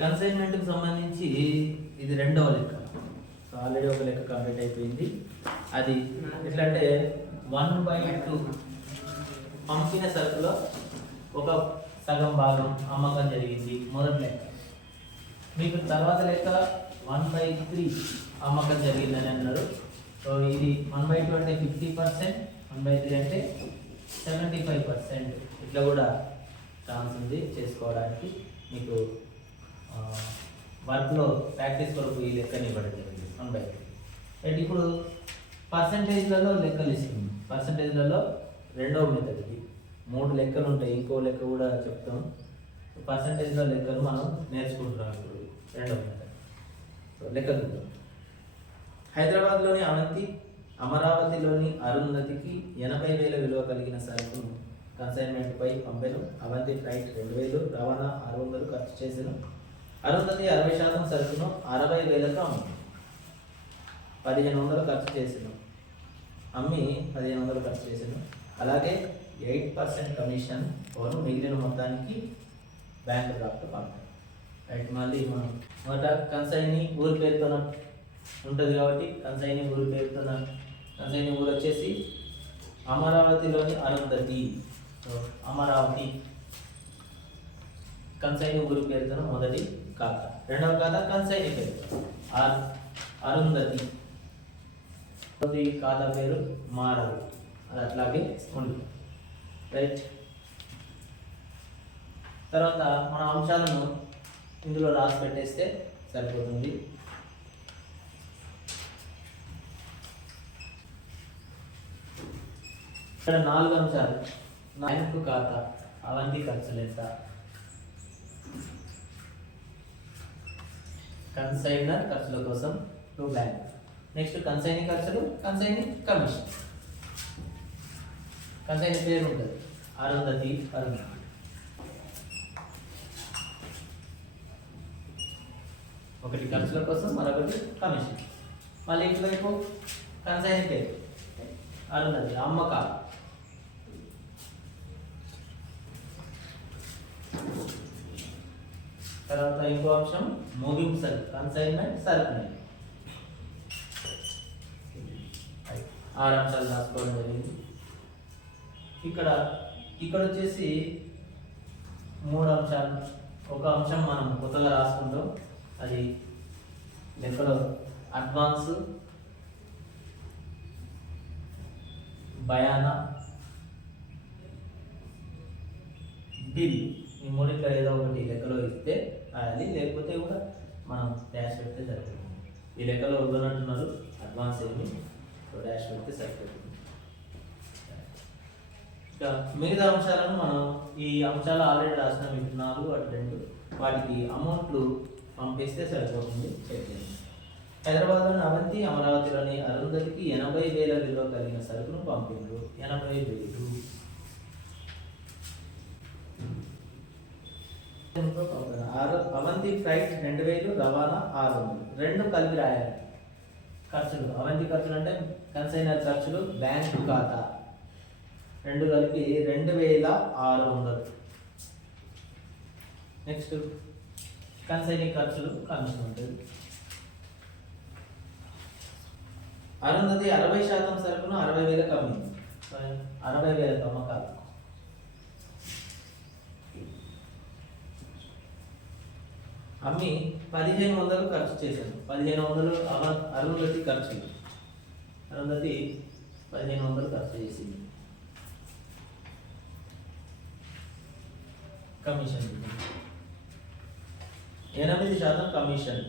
కన్సైన్మెంట్కి సంబంధించి ఇది రెండవ లెక్క. సో ఆల్రెడీ ఒక లెక్క కంప్లీట్ అయిపోయింది. అది ఎట్లా అంటే వన్ బై టూ పంపిన సరుకులో ఒక సగం భాగం అమ్మకం జరిగింది. మొదటి లెక్క. మీకు తర్వాత లెక్క వన్ బై త్రీ అమ్మకం జరిగిందని అన్నారు. సో ఇది వన్ బై టూ అంటే fifty percent one by three అంటే సెవెంటీ ఫైవ్ పర్సెంట్ ఇట్లా కూడా ఛాన్స్ ఉంది చేసుకోవడానికి. మీకు వర్క్లో ప్రాక్టీస్ కొరకు ఈ లెక్కని ఇవ్వడం జరిగింది వన్ బై అండ్ ఇప్పుడు పర్సంటేజ్లలో లెక్కలు ఇస్తుంది పర్సంటేజ్లలో రెండవ మెథడ్ ఇది మూడు లెక్కలు ఉంటాయి ఇంకో లెక్క కూడా చెప్తాం. పర్సంటేజ్లో లెక్కలు మనం నేర్చుకుంటున్నాం ఇప్పుడు రెండవ మెథడ్. సో లెక్కలు చూద్దాం. హైదరాబాద్లోని అవంతి అమరావతిలోని అరుంధతికి ఎనభై వేల విలువ కలిగిన సరుకును కన్సైన్మెంట్పై పంపెను. అవంతి ఫ్లైట్ రెండు వేలు రవాణా ఆరు వందలు ఖర్చు చేసెను. అరుంధతి అరవై శాతం సరుకును అరవై వేలకు అమ్మింది పదిహేను వందలు ఖర్చు చేసాను. అమ్మి పదిహేను వందలు ఖర్చు చేసాను. అలాగే ఎయిట్ పర్సెంట్ కమిషన్ పోను మిగిలిన మొత్తానికి బ్యాంక్ డ్రాఫ్ట్ పంపాను రైట్ మళ్ళీ మనం మొదట కన్సైని ఊరి పేరుతో ఉంటుంది కాబట్టి కన్సైని ఊరి పేరుతో కన్సైని ఊరు వచ్చేసి అమరావతిలోని అరుంధతి. అమరావతి. కన్సైని ఊరి పేరుతో మొదటి కాక రెండవ కథ కన్సైని పేరు అరుంధతి మొదటి ఖాతా పేరు మారదు అది అట్లాగే ఉంది రైట్ తర్వాత మన అంశాలను ఇందులో రాసి పెట్టేస్తే సరిపోతుంది. ఇక్కడ నాలుగు అంశాలు. నాయకు ఖాతా అవన్నీ ఖర్చులు ఎంత కన్సైనర్ ఖర్చుల కోసం టూ బ్యాంక్ నెక్స్ట్ కన్సైన్ ఖర్చులు కన్సైని కమిషన్ కన్సైని పేరు ఉంటుంది. అరుంధతి అరుణ ఒకటి ఖర్చుల కోసం మరొకటి కమిషన్ మళ్ళీ ఇటువైపు కన్సైని పేరు. అరుంధతి అమ్మకాలు. తర్వాత ఇంకో అంశం మూవింగ్ సరుకు కన్సైన్మెంట్ సరుకునే ఆరు అంశాలు రాసుకోవడం జరిగింది. ఇక్కడ ఇక్కడ వచ్చేసి మూడు అంశాలు. ఒక అంశం మనం కొత్తగా రాసుకుంటాం. అది లెక్కలో అడ్వాన్స్ బయానా బిల్ ఈ మూడిట్లో ఏదో ఒకటి లెక్కలో ఇస్తే అది లేకపోతే కూడా మనం డాష్ పెడితే సరిపోతుంది. ఈ లెక్కలో వద్దనంటున్నారు అడ్వాన్స్ ఏమి? సో డాష్ పెడితే సరిపోతుంది. ఇంకా మిగతా అంశాలను మనం ఈ అంశాలు ఆల్రెడీ రాసిన ఇటు నాలుగు అటు రెండు వాటికి అమౌంట్లు పంపిస్తే సరిపోతుంది. చెప్పింది హైదరాబాద్లోని అవంతి అమరావతిలోని అరుంధతికి ఎనభై వేల విలువ కలిగిన సరుకును పంపిండ్రు ఎనభై వేలు. ఆరు అవంతి ఫ్లైట్ రెండు వేలు రవాణా ఆరు వందలు. రెండు కలిపి రాయాలి. ఖర్చులు. అవంతి ఖర్చులు అంటే కన్సైనర్ ఖర్చులు బ్యాంకు ఖాతా. రెండు కలిపి రెండు వేల ఆరు వందలు. నెక్స్ట్. కన్సైనింగ్ ఖర్చులు కమిషన్ ఉంటుంది. అరుంధతి అరవై శాతం సరుకును అరవై వేల కమ్మింది అరవై వేల అమ్మకాలు. అమ్మి పదిహేను వందలు ఖర్చు చేశాను పదిహేను వందలు అవ అరుంధతి ఖర్చు అరుంధతి పదిహేను వందలు ఖర్చు చేసింది. కమిషన్. ఎనిమిది శాతం కమిషన్.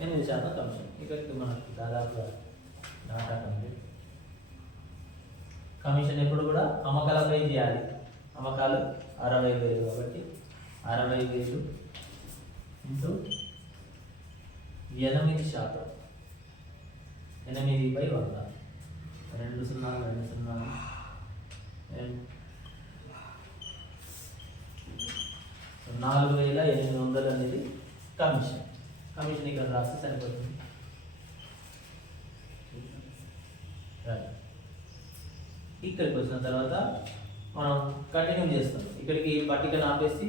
ఎనిమిది శాతం కమిషన్. ఇక్కడికి మనకు దాదాపుగా డాటా కంప్లీట్ కమిషన్ ఎప్పుడు కూడా అమ్మకాలపై చేయాలి. అమ్మకాలు అరవై వేలు కాబట్టి అరవై వేలు ఇంటూ ఎనిమిది శాతం. ఎనిమిది బై వంద. రెండు సున్నా రెండు సున్నా. నాలుగు వేల ఎనిమిది వందలు అనేది కమిషన్. కమిషన్ ఇక్కడ రాస్తే సరిపోతుంది. ఇక్కడికి వచ్చిన తర్వాత మనం కంటిన్యూ చేస్తాం. ఇక్కడికి పట్టికను ఆపేసి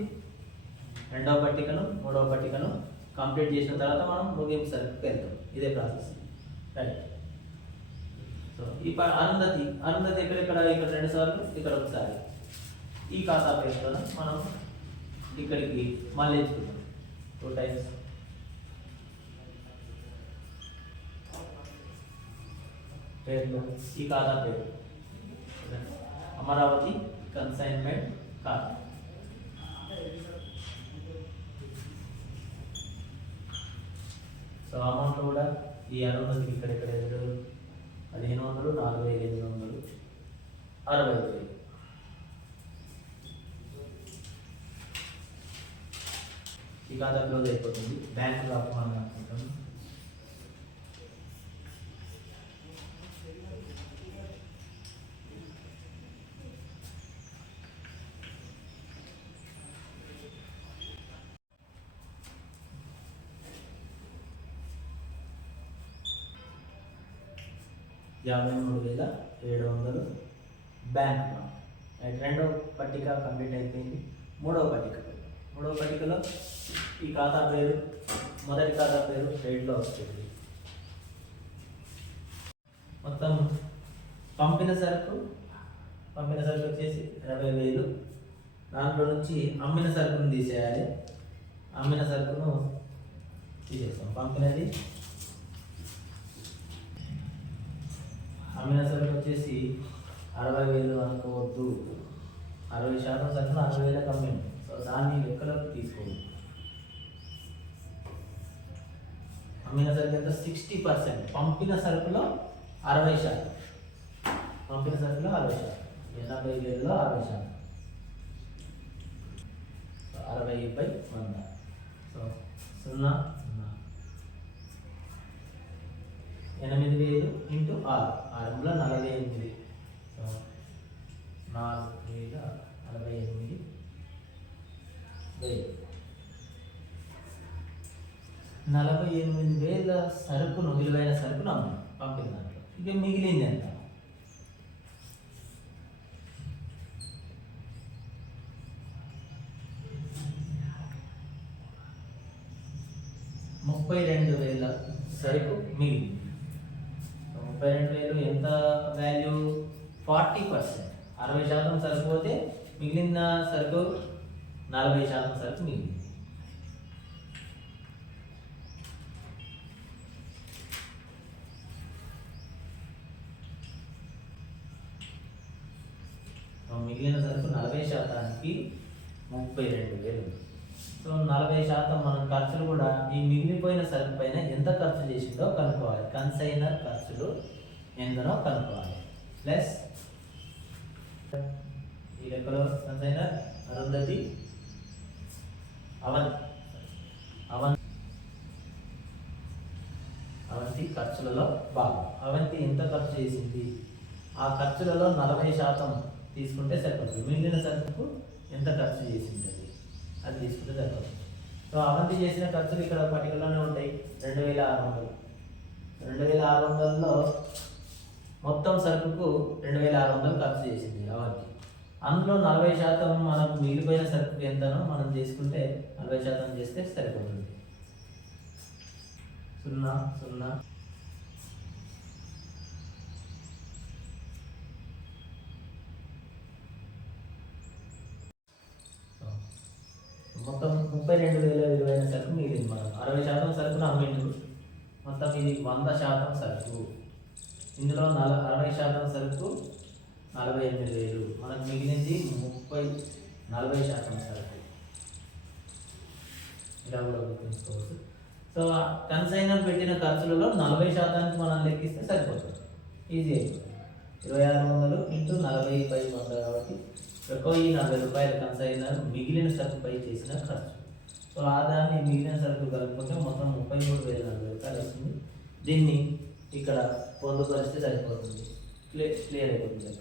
రెండవ పట్టికను మూడవ పట్టికను కంప్లీట్ చేసిన తర్వాత మనం ముగింపు సరుకుకి వెళ్తాం. ఇదే ప్రాసెస్ రైట్ సో ఈ అరుంధతి అరుంధతి ఎక్కడెక్కడ ఇక్కడ రెండు సార్లు ఇక్కడ ఒకసారి. ఈ ఖాతా పేరుతో మనం ఇక్కడికి మళ్ళీ ఎంచుకుంటాం టూ టైమ్స్ పేర్లు ఈ ఖాతా పేరు. అమరావతి కన్సైన్మెంట్ ఖాతా. సో అమౌంట్ కూడా ఈ అరుణతికి ఇక్కడ ఇక్కడ రెండు పదిహేను వందలు నాలుగు వేల ఎనిమిది వందలు అరవై ఐదు వేలు. ఈ ఖాతా క్లోజ్ అయిపోతుంది. బ్యాంక్ అని అనుకుంటాం యాభై మూడు వేల ఏడు వందలు బ్యాంక్ లోన్. రైట్ రెండో పట్టిక కంప్లీట్ అయిపోయింది. మూడవ పట్టిక. మూడవ పట్టికలో ఈ ఖాతా పేరు మొదటి ఖాతా పేరు ట్రేడ్లో వస్తుంది మొత్తం పంపిన సరుకు పంపిన సరుకు వచ్చేసి ఇరవై వేలు. దాంట్లో నుంచి అమ్మిన సరుకును తీసేయాలి. అమ్మిన సరుకును తీసేస్తాం. పంపినది అమ్మిన సరుకు వచ్చేసి అరవై వేలు అనుకోవద్దు. అరవై శాతం సరుకును అరవై వేలకు అమ్మింది సో దాన్ని లెక్కలోకి తీసుకోవద్దు అమ్మిన సరుకు ఎంత సిక్స్టీ పర్సెంట్. పంపిన సరుకులో అరవై శాతం. పంపిన సరుకులో అరవై శాతం. ఎనభై వేలలో అరవై శాతం. అరవై బై వంద సో సున్నా. ఎనిమిది వేలు ఇంటూ ఆరు. ఆరులో నలభై ఎనిమిది. నాలుగు వేల నలభై ఎనిమిది వేలు. నలభై ఎనిమిది వేల సరుకును విలువైన సరుకును అమ్మాం పంపిన దాంట్లో. ఇక మిగిలింది ఎంత? ముప్పై రెండు వేల సరుకు మిగిలింది. ముప్పై రెండు వేలు ఎంత వాల్యూ ఫార్టీ పర్సెంట్ అరవై శాతం సరిపోతే మిగిలిన సరుకు నలభై శాతం సరుకు మిగిలింది. మిగిలిన సరుకు నలభై శాతానికి ముప్పై రెండు వేలు సో నలభై శాతం మనం ఖర్చులు కూడా ఈ మిగిలిపోయిన సరుకు పైన ఎంత ఖర్చు చేసిందో కనుక్కోవాలి. కన్సైనర్ ఖర్చులు ఎంతనో కనుక్కోవాలి. ప్లస్ ఈ లెక్కలో కన్సైనర్ అరుంధతి అవన్ అవన్ అవంతి ఖర్చులలో భాగం. అవంతి ఎంత ఖర్చు చేసింది? ఆ ఖర్చులలో నలభై శాతం తీసుకుంటే సరిపోతుంది. మిగిలిన సరుకు ఎంత ఖర్చు చేసింది? అది తీసుకుంటే సరిపోతుంది. సో అవంతి చేసిన ఖర్చులు ఇక్కడ పట్టికలోనే ఉంటాయి. రెండు వేల ఆరు వందలు. రెండు వేల ఆరు వందలలో మొత్తం సరుకుకు రెండు వేల ఆరు వందలు ఖర్చు చేసింది అవంతి అందులో నలభై శాతం మనకు మిగిలిపోయిన సరుకు ఎంతనో మనం చేసుకుంటే నలభై శాతం చేస్తే సరిపోతుంది. సున్నా సున్నా మొత్తం ముప్పై రెండు వేల విలువైన సరుకు మిగిలింది మనం అరవై శాతం అమ్మిండు మొత్తం ఇది వంద శాతం సరుకు. ఇందులో నల అరవై శాతం సరుకు నలభై ఎనిమిది వేలు. మనకు మిగిలింది ముప్పై నలభై శాతం సరుకు. ఇలా కూడా గుర్తుంచుకోవచ్చు సో కన్సైనర్ పెట్టిన ఖర్చులలో నలభై శాతానికి మనం లెక్కిస్తే సరిపోతుంది. ఈజీ ఇరవై ఆరు వందలు ఇంటూ నలభై పై వంద కాబట్టి ఎక్కువ ఈ నలభై రూపాయల కన్సైనర్ మిగిలిన సరుకుపై చేసిన ఖర్చు. సో ఆదాయాన్ని మిగిలిన సరుకు కలుపుకుంటే మొత్తం ముప్పై మూడు వేల నలభై రూపాయలు వస్తుంది. దీన్ని ఇక్కడ పొందుపరిస్తే సరిపోతుంది. క్లియర్ క్లియర్ అయిపోతుంది.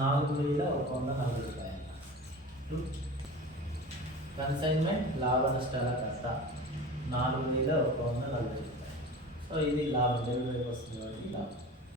నాలుగు వేల ఒక వంద నలభై రూపాయలు. కన్సైన్మెంట్ లాభ నష్టాల కర్త. నాలుగు మీద ఒక వంద నలభై రూపాయలు. సో ఇది లాభం. డెలివరీ వస్తుంది కాబట్టి లాభం.